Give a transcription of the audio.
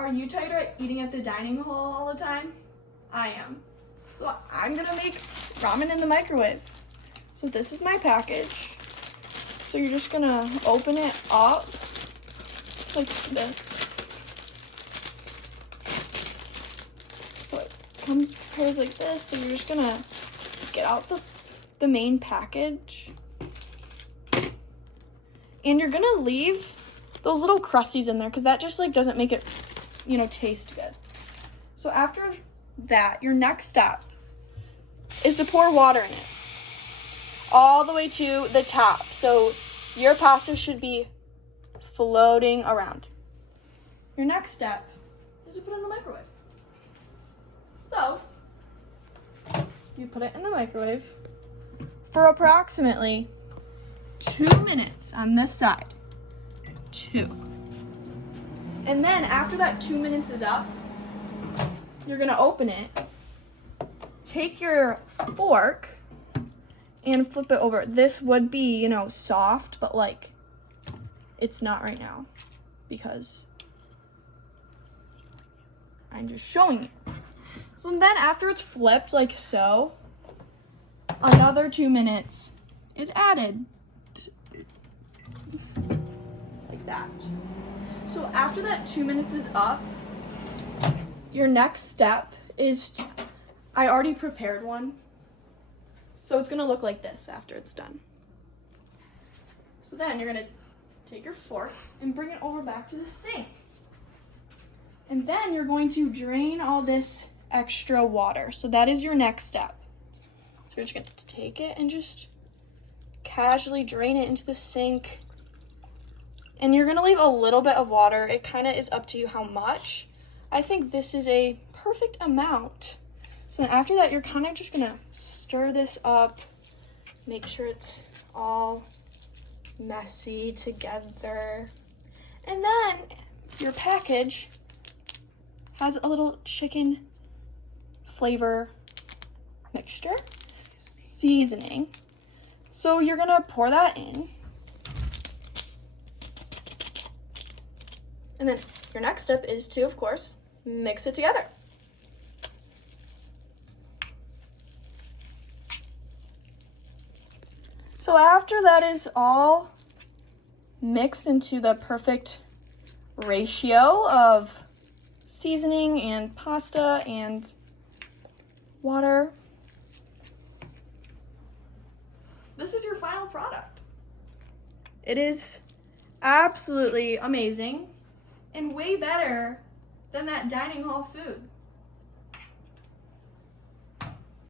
Are you tired of eating at the dining hall all the time? I am. So I'm gonna make ramen in the microwave. So this is my package. So you're just gonna open it up like this. So it prepares like this. So you're just gonna get out the main package. And you're gonna leave those little crusties in there because that just like doesn't make it, taste good. So after that, your next step is to pour water in it all the way to the top. So your pasta should be floating around. Your next step is to put it in the microwave. So you put it in the microwave for approximately 2 minutes on this side. 2. And then after that 2 minutes is up, you're gonna open it, take your fork, and flip it over. This would be, soft, but like, it's not right now because I'm just showing you. So then after it's flipped like so, another 2 minutes is added. Like that. So after that 2 minutes is up, your next step is, I already prepared one. So it's gonna look like this after it's done. So then you're gonna take your fork and bring it over back to the sink. And then you're going to drain all this extra water. So that is your next step. So you're just gonna take it and just casually drain it into the sink. And you're gonna leave a little bit of water. It kind of is up to you how much. I think this is a perfect amount. So then after that, you're kind of just gonna stir this up, make sure it's all messy together. And then your package has a little chicken flavor mixture, seasoning. So you're gonna pour that in. And then your next step is to, of course, mix it together. So after that is all mixed into the perfect ratio of seasoning and pasta and water, this is your final product. It is absolutely amazing and way better than that dining hall food.